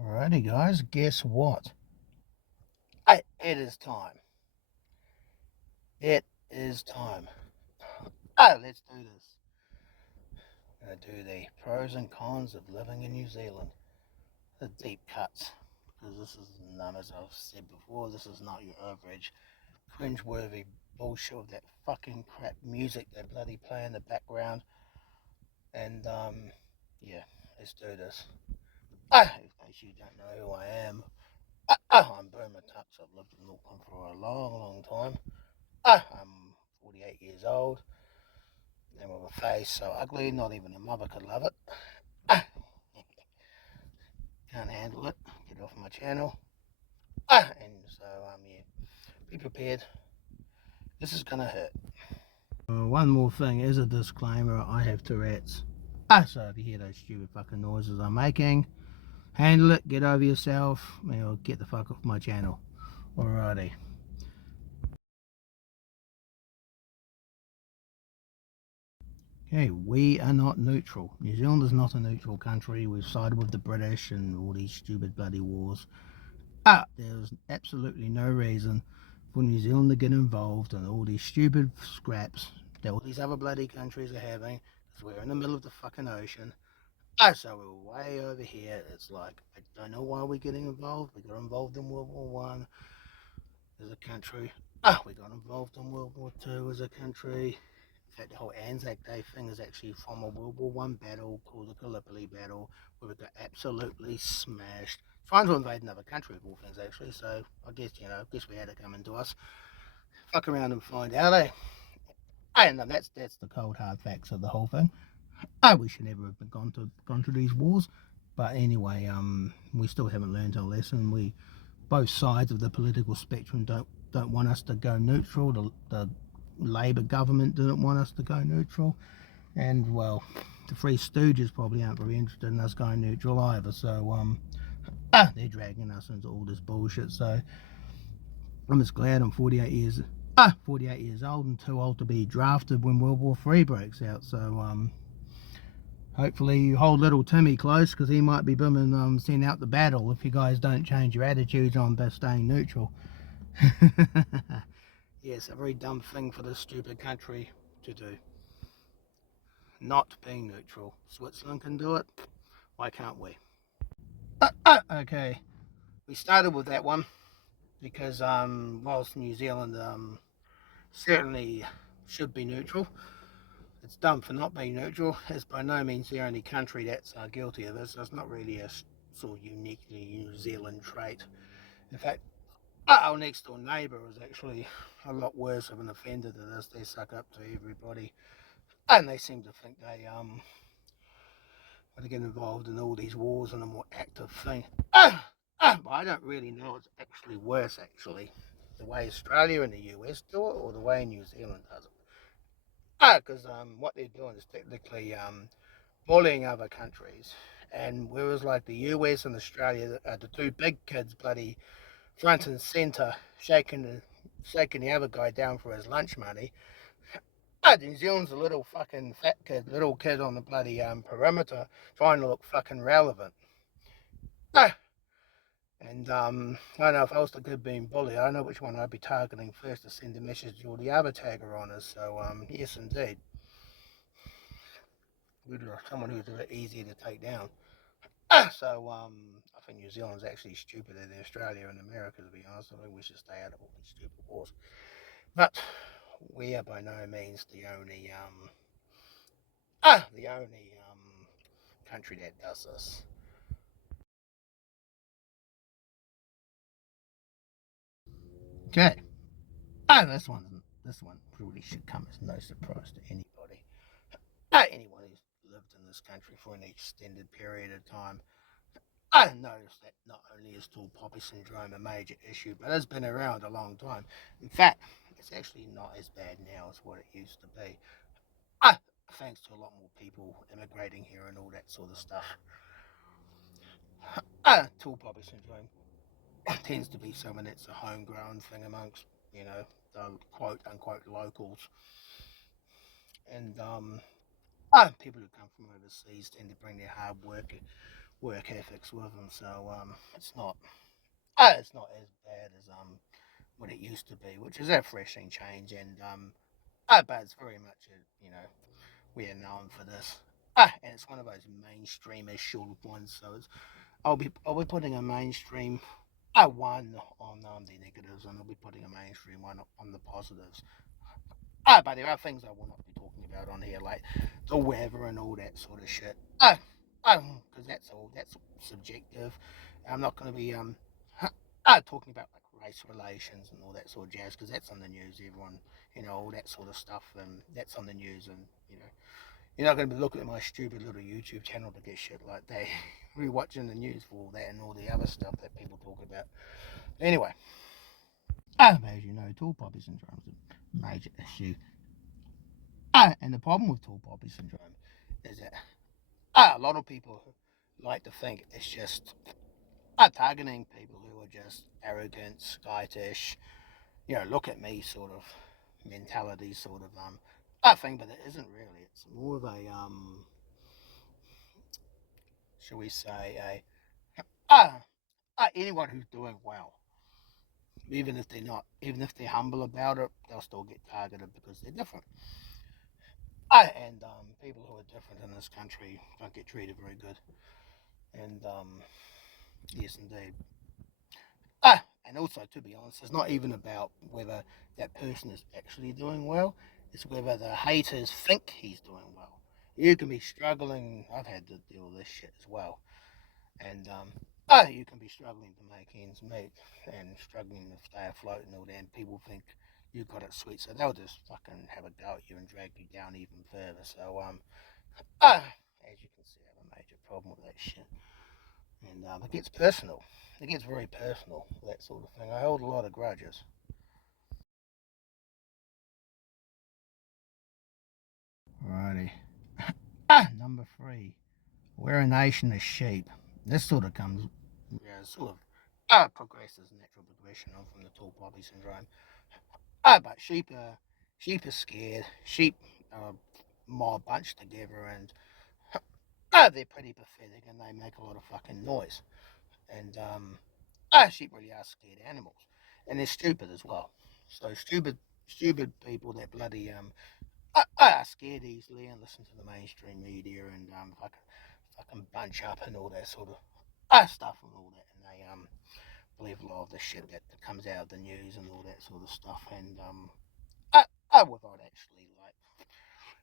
Alrighty, guys, guess what? It is time. It is time. Let's do this. I'm going to do the pros and cons of living in New Zealand. The deep cuts. Because this is none, as I've said before, this is not your average cringe-worthy bullshit of that fucking crap music they bloody play in the background. And, yeah, let's do this. In case you don't know who I am, I'm Boomer Tux. I've lived in Auckland for a long, long time. I'm 48 years old, and with a face so ugly, not even a mother could love it. Can't handle it. Get off my channel. And so, yeah, be prepared. This is gonna hurt. One more thing, as a disclaimer, I have Tourette's. So if you hear those stupid fucking noises I'm making, handle it, get over yourself, or get the fuck off my channel. Alrighty. Okay, we are not neutral. New Zealand is not a neutral country. We've sided with the British and all these stupid bloody wars. There's absolutely no reason for New Zealand to get involved in all these stupid scraps that all these other bloody countries are having, because we're in the middle of the fucking ocean. So we're way over here. It's like, I don't know why we're getting involved. We got involved in World War One as a country. We got involved in World War Two as a country. In fact, the whole Anzac Day thing is actually from a World War One battle called the Gallipoli Battle, where we got absolutely smashed. Trying to invade another country of all things, actually. So I guess we had it coming to us. Fuck around and find out, eh? And that's the cold hard facts of the whole thing. We should never have gone to these wars. But anyway, we still haven't learned our lesson. We both sides of the political spectrum don't want us to go neutral. The Labour government didn't want us to go neutral, and well, the Three Stooges probably aren't very interested in us going neutral either. So they're dragging us into all this bullshit. So I'm just glad I'm 48 years old and too old to be drafted when World War Three breaks out. So hopefully you hold little Timmy close, because he might be booming sent out the battle if you guys don't change your attitudes on staying neutral. Yes, a very dumb thing for this stupid country to do. Not being neutral. Switzerland can do it. Why can't we? Okay. We started with that one because whilst New Zealand certainly should be neutral, it's dumb for not being neutral. It's by no means the only country that's guilty of this. It's not really a sort of uniquely New Zealand trait. In fact, our next door neighbour is actually a lot worse of an offender than this. They suck up to everybody, and they seem to think they want to get involved in all these wars in a more active thing. But I don't really know it's actually worse, actually, the way Australia and the US do it, or the way New Zealand does it. Because what they're doing is technically bullying other countries, and whereas like the US and Australia are the two big kids, bloody front and centre, shaking the other guy down for his lunch money. New Zealand's a little fucking fat kid, little kid on the bloody perimeter, trying to look fucking relevant. Ah, and I don't know if I was the kid being bullied. I don't know which one I'd be targeting first to send a message to all the other tagger on us. So yes, indeed, we're someone who's a bit easier to take down. So I think New Zealand's actually stupider than Australia and America, to be honest. I think we should stay out of all these stupid wars. But we are by no means the only country that does this. Okay. This one really should come as no surprise to anybody. Anyone who's lived in this country for an extended period of time. I noticed that not only is tall poppy syndrome a major issue, but it's been around a long time. In fact, it's actually not as bad now as what it used to be. Ah, Thanks to a lot more people immigrating here and all that sort of stuff. Tall poppy syndrome tends to be something that's a homegrown thing amongst, the quote unquote locals. And people who come from overseas tend to bring their hard work work ethics with them. So it's not as bad as what it used to be, which is a refreshing change. And but it's very much we're known for this. And it's one of those mainstreamish sort of ones. So I'll be putting a mainstream one on the negatives, and I'll be putting a mainstream one on the positives. But there are things I will not be talking about on here, like the weather and all that sort of shit. Because that's subjective. I'm not going to be talking about like race relations and all that sort of jazz, because that's on the news. Everyone, all that sort of stuff, and that's on the news, and you're not going to be looking at my stupid little YouTube channel to get shit like that. We're watching the news for all that and all the other stuff that people talk about. Anyway, as you know, tall poppy syndrome is a major issue. And the problem with tall poppy syndrome is that a lot of people like to think it's just targeting people who are just arrogant, skitish, look at me sort of mentality sort of thing, but it isn't really. It's more of a shall we say anyone who's doing well, even if they're humble about it, they'll still get targeted because they're different. And people who are different in this country don't get treated very good. And yes, indeed. And also, to be honest, it's not even about whether that person is actually doing well. It's whether the haters think he's doing well. You can be struggling. I've had to deal with this shit as well. And you can be struggling to make ends meet and struggling to stay afloat and all that. And people think you got it sweet, so they'll just fucking have a go at you and drag you down even further. So as you can see, I have a major problem with that shit. And it gets personal. It gets very personal, that sort of thing. I hold a lot of grudges. Alrighty. Number three. We're a nation of sheep. This sort of comes, sort of progresses natural progression on from the tall poppy syndrome. But sheep are scared. Sheep are more bunched together, and they're pretty pathetic, and they make a lot of fucking noise. And sheep really are scared animals, and they're stupid as well. So stupid people that bloody are scared easily and listen to the mainstream media and fucking bunch up and all that sort of stuff and all that, and they believe a lot of the shit that comes out of the news and all that sort of stuff, and without actually like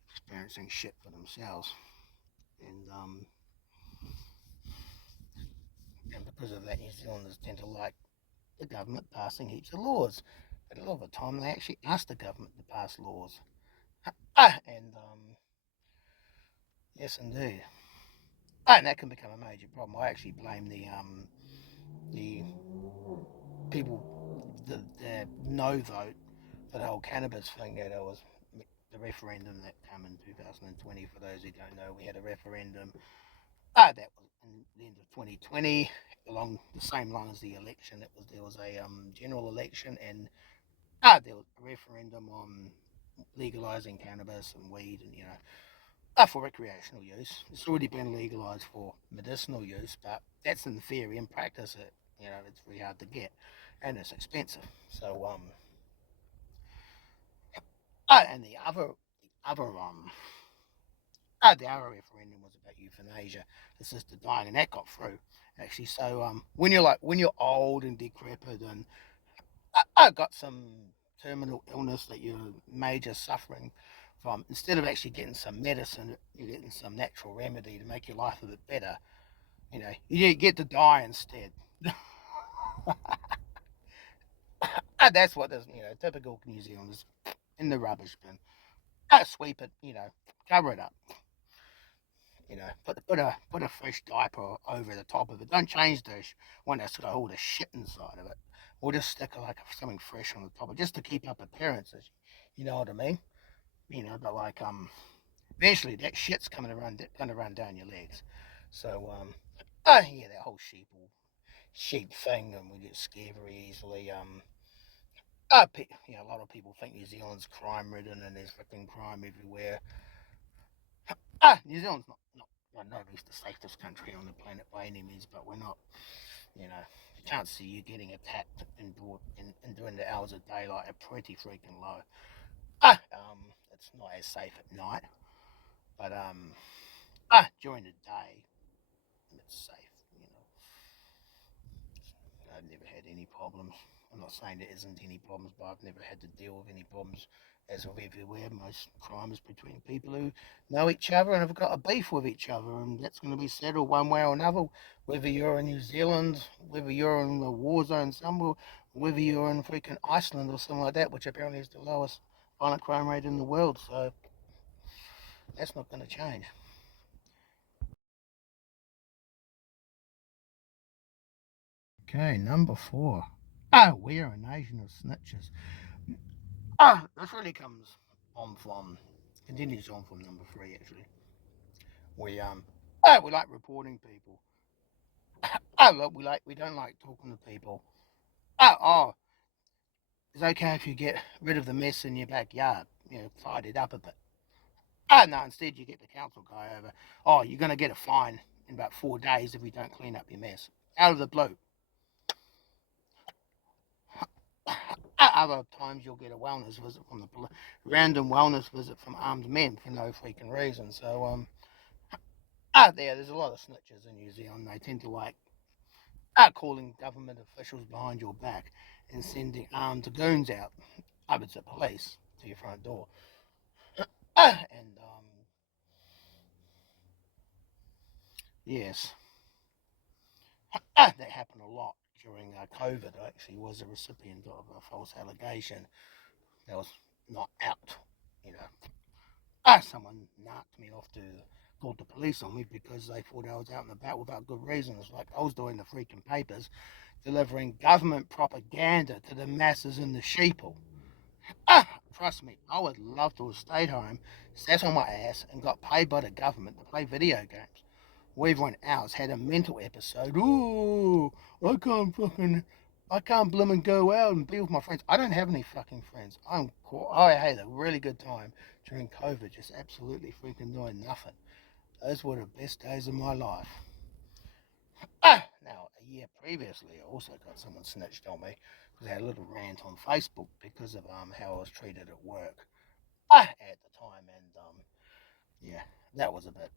experiencing shit for themselves, and because of that, New Zealanders tend to like the government passing heaps of laws, but a lot of the time they actually ask the government to pass laws. And yes, indeed. And that can become a major problem. I actually blame the people, the no vote for the whole cannabis thing. That was the referendum that came in 2020. For those who don't know, we had a referendum that was in the end of 2020, along the same line as the election. There was a general election, and there was a referendum on legalizing cannabis and weed, and for recreational use. It's already been legalized for medicinal use, but that's in theory. In practice, it's very hard to get, and it's expensive. So and the other referendum was about euthanasia, assisted dying, and that got through actually. So when you're old and decrepit and got some terminal illness that you're major suffering from, instead of actually getting some medicine, you're getting some natural remedy to make your life a bit better. You get to die instead. And that's what this, typical New Zealanders in the rubbish bin. Sweep it, cover it up. Put a fresh diaper over the top of it. Don't change the one that's got all the shit inside of it. Or just stick like something fresh on the top of it, just to keep up appearances. You know what I mean? But like eventually that shit's gonna run down your legs. So yeah, that whole sheep thing, and we get scared very easily. A lot of people think New Zealand's crime ridden and there's fucking crime everywhere. New Zealand's not. I know it's the safest country on the planet by any means, but we're not. You know, the chances of you getting attacked in during the hours of daylight are pretty freaking low. It's not as safe at night, but during the day it's safe. You know, I've never had any problems. I'm not saying there isn't any problems, but I've never had to deal with any problems as of everywhere. Most crime is between people who know each other and have got a beef with each other, and that's going to be settled one way or another. Whether you're in New Zealand, whether you're in a war zone somewhere, whether you're in freaking Iceland or something like that, which apparently is the lowest violent crime rate in the world. So that's not going to change. Okay, number 4. We are a nation of snitches. This really comes on from, continues on from number 3 actually. We like reporting people. Look, we don't like talking to people. Oh, it's okay if you get rid of the mess in your backyard. You know, tidy it up a bit. No, instead you get the council guy over. Oh, you're gonna get a fine in about 4 days if you don't clean up your mess. Out of the blue. Other times you'll get a wellness visit from the random wellness visit from armed men for no freaking reason. So there's a lot of snitches in New Zealand. They tend to like calling government officials behind your back and sending armed goons out. It's the police to your front door. And yes, that happened a lot during COVID. I actually was a recipient of a false allegation that was not out. You know, someone knocked me off to called the police on me because they thought I was out and about without good reasons. Like I was doing the freaking papers, delivering government propaganda to the masses and the sheeple. Trust me, I would love to have stayed home, sat on my ass, and got paid by the government to play video games. Where everyone else had a mental episode. Ooh, I can't blooming go out and be with my friends. I don't have any fucking friends. I had a really good time during COVID, just absolutely freaking doing nothing. Those were the best days of my life. Now, a year previously, I also got someone snitched on me because I had a little rant on Facebook because of how I was treated at work at the time, and yeah, that was a bit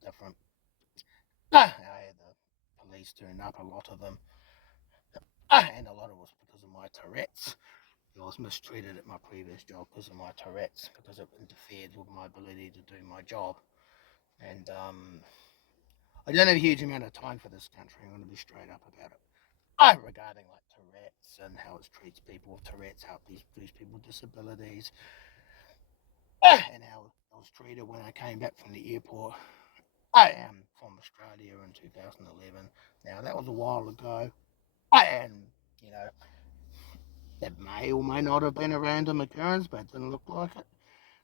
different. I had the police turn up, a lot of them, and a lot of it was because of my Tourette's. I was mistreated at my previous job because of my Tourette's, because it interfered with my ability to do my job. And I don't have a huge amount of time for this country. I'm going to be straight up about it. Regarding like Tourette's and how it treats people with Tourette's, how these people with disabilities, and how I was treated when I came back from the airport. I am from Australia in 2011. Now that was a while ago, and you know that may or may not have been a random occurrence, but it didn't look like it.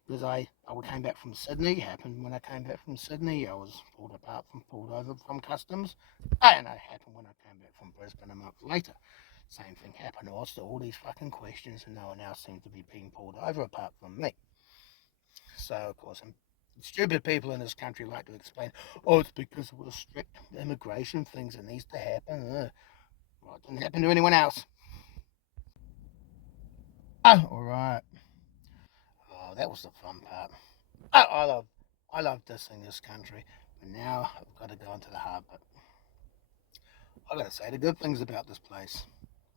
Because I came back from Sydney. It happened when I came back from Sydney. I was pulled over from customs, and it happened when I came back from Brisbane a month later. Same thing happened. I asked all these fucking questions, and no one else seemed to be being pulled over apart from me. So of course, stupid people in this country like to explain, oh, it's because of the strict immigration things that needs to happen. Well, it didn't happen to anyone else. Oh, all right. Oh, that was the fun part. I, I love I love dissing this country, but now I've got to go into the hard bit. I got to say the good things about this place.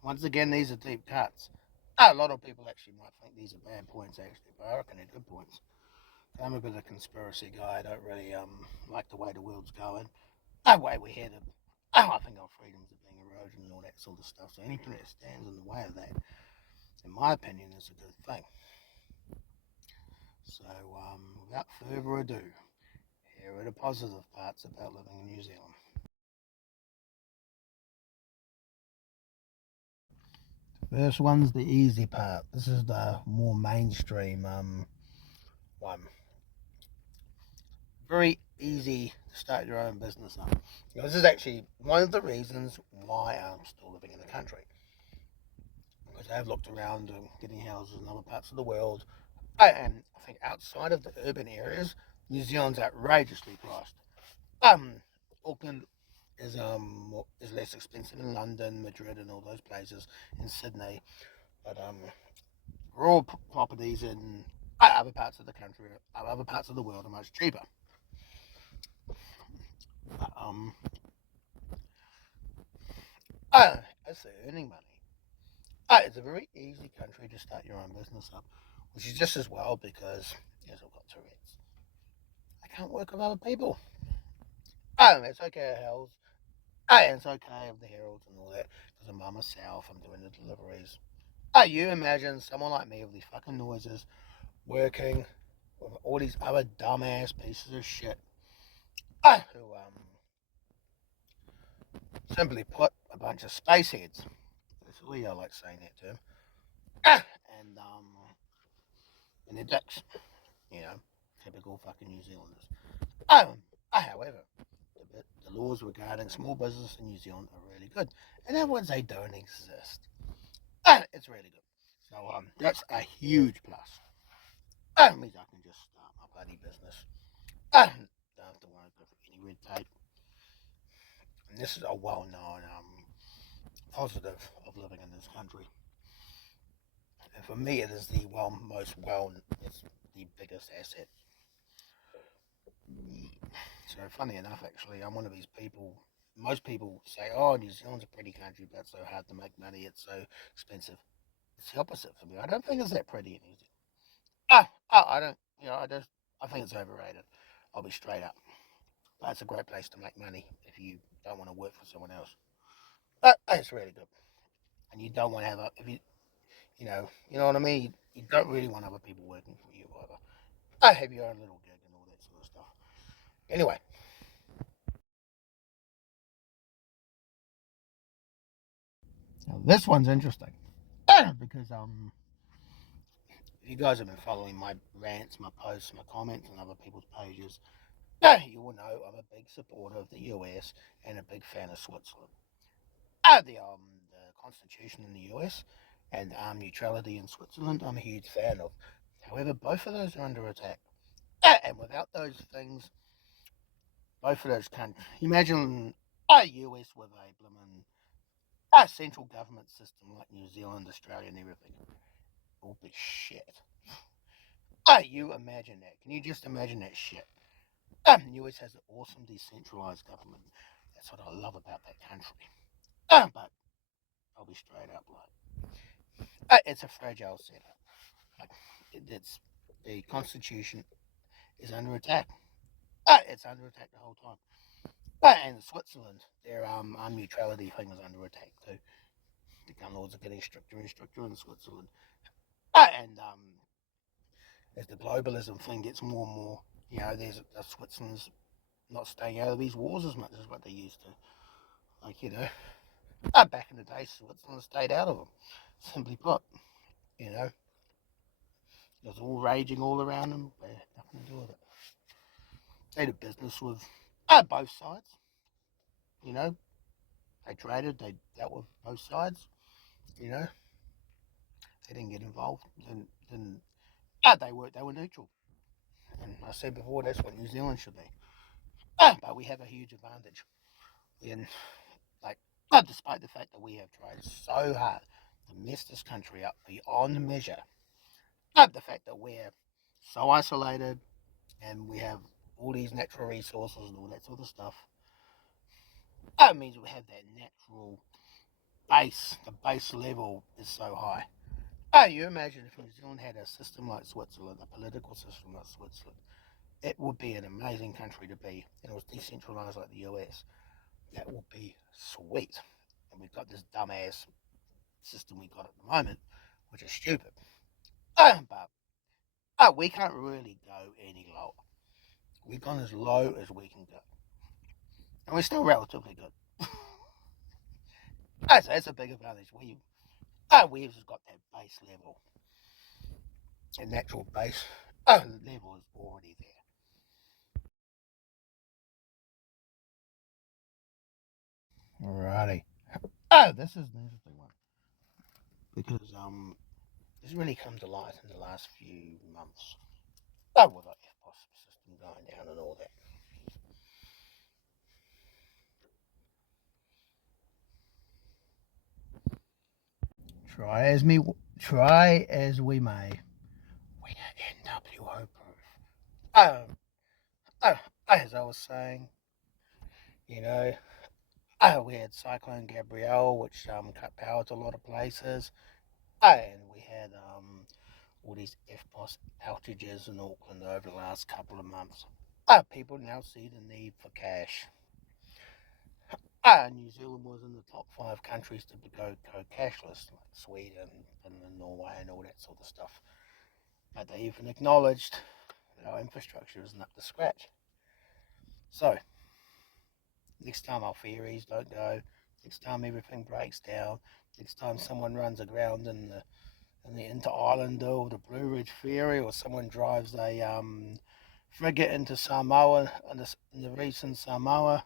Once again, these are deep cuts. A lot of people actually might think these are bad points, actually, but I reckon they're good points. I'm a bit of a conspiracy guy. I don't really like the way the world's going. The way we're headed. I think our freedoms are being eroded and all that sort of stuff. So anything that stands in the way of that, in my opinion, is a good thing. So without further ado, here are the positive parts about living in New Zealand. First one's the easy part. This is the more mainstream one. Very easy to start your own business up. This is actually one of the reasons why I'm still living in the country. Because I've looked around and getting houses in other parts of the world, and I think outside of the urban areas, New Zealand's outrageously priced. Auckland is less expensive than London, Madrid, and all those places in Sydney, but raw properties in other parts of the country, other parts of the world, are much cheaper. But, as for earning money, it's a very easy country to start your own business up, which is just as well because, yes, I've got Tourette's. I can't work with other people. It's okay, Hells. It's okay with the Heralds and all that because I'm by myself. I'm doing the deliveries. You imagine someone like me with these fucking noises working with all these other dumbass pieces of shit who simply put a bunch of space heads. That's what I like saying that term. And and their dicks, you know, typical fucking New Zealanders. However, the laws regarding small business in New Zealand are really good, and that ones they don't exist. It's really good. So that's a huge plus. It means I can just start my bloody business. Don't have to worry about any red tape. And this is a well-known positive of living in this country. And for me, it is the it's the biggest asset. So funny enough, actually, I'm one of these people. Most people say, "Oh, New Zealand's a pretty country, but it's so hard to make money. It's so expensive." It's the opposite for me. I don't think it's that pretty in New Zealand. I don't. I think it's overrated. I'll be straight up. But it's a great place to make money if you don't want to work for someone else. But it's really good, and you don't want to have if you know what I mean. You don't really want other people working for you either. I have your own little gig and all that sort of stuff. Anyway, now this one's interesting because if you guys have been following my rants, my posts, my comments on other people's pages, you will know I'm a big supporter of the US and a big fan of Switzerland. The Constitution in the US and armed neutrality in Switzerland, I'm a huge fan of. However, both of those are under attack. And without those things, both of those countries, imagine a US with a blooming central government system like New Zealand, Australia, and everything. All be shit. You imagine that. Can you just imagine that shit? The US has an awesome decentralized government. That's what I love about that country. But I'll be straight up it's a fragile setup. Like, it's the constitution is under attack. It's under attack the whole time. And Switzerland, their neutrality thing is under attack too. The gun laws are getting stricter and stricter in Switzerland. And as the globalism thing gets more and more, there's Switzerland's not staying out of these wars as much as what they used to. Like, back in the day, Switzerland stayed out of them. Simply put, you know, it was all raging all around them. They had nothing to do with it. They did business with both sides. You know, they traded. They dealt with both sides. You know, they didn't get involved. They were neutral. And I said before, that's what New Zealand should be. But we have a huge advantage. In like, despite the fact that we have tried so hard to mess this country up beyond measure, the fact that we're so isolated and we have all these natural resources and all that sort of stuff, that means we have that natural base. The base level is so high. You imagine if New Zealand had a system like Switzerland, a political system like Switzerland, it would be an amazing country to be, and it was decentralized like the US. That would be sweet. And we've got this dumbass system we got at the moment, which is stupid. But we can't really go any lower. We've gone as low as we can go. And we're still relatively good. That's a big advantage. We've just got that base level. And natural base level is already there. Alrighty. This is an interesting one. Because this really come to light in the last few months. With the FPOS system going down and all that. Try as we may, we're NWO proof. As I was saying, you know, we had Cyclone Gabrielle, which cut power to a lot of places, and we had all these FPOS outages in Auckland over the last couple of months. People now see the need for cash. New Zealand was in the top 5 countries to go cashless, like Sweden, Finland, Norway, and all that sort of stuff. But they even acknowledged that our infrastructure isn't up to scratch. So, next time our ferries don't go, next time everything breaks down, next time someone runs aground in the Inter-Islander or the Blue Ridge Ferry, or someone drives a frigate into Samoa, in the recent Samoa,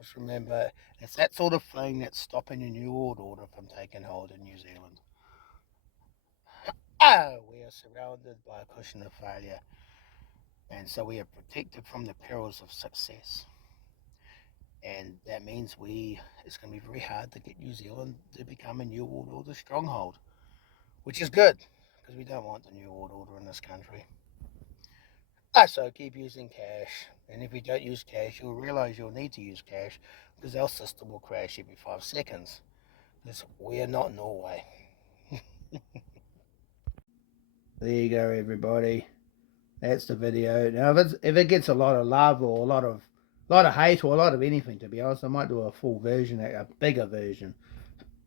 just remember, it's that sort of thing that's stopping a New World Order from taking hold in New Zealand. We are surrounded by a cushion of failure, and so we are protected from the perils of success. And that means it's going to be very hard to get New Zealand to become a New World Order stronghold, which is good, because we don't want the New World Order in this country. So keep using cash, and if you don't use cash, you'll realise you'll need to use cash, because our system will crash every 5 seconds, because we are not Norway. There you go, everybody. That's the video. Now, if it gets a lot of love or a lot of hate or a lot of anything, to be honest, I might do a full version, a bigger version.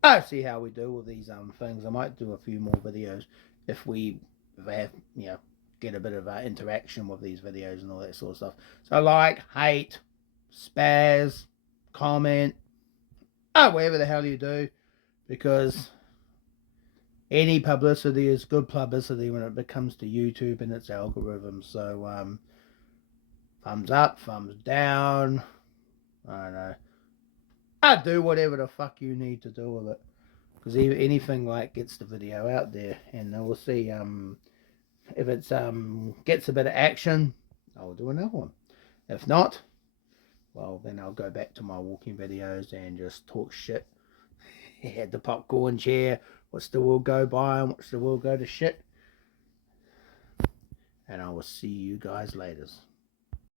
I'll see how we do with these things. I might do a few more videos if they have, get a bit of interaction with these videos and all that sort of stuff. So like, hate, spaz, comment, whatever the hell you do, because any publicity is good publicity when it comes to YouTube and its algorithm. So thumbs up, thumbs down, I don't know. Do whatever the fuck you need to do with it, because anything like gets the video out there, and we'll see if it gets a bit of action, I'll do another one. If not, well, then I'll go back to my walking videos and just talk shit at the popcorn chair, watch the world go by and watch the world go to shit, and I will see you guys later.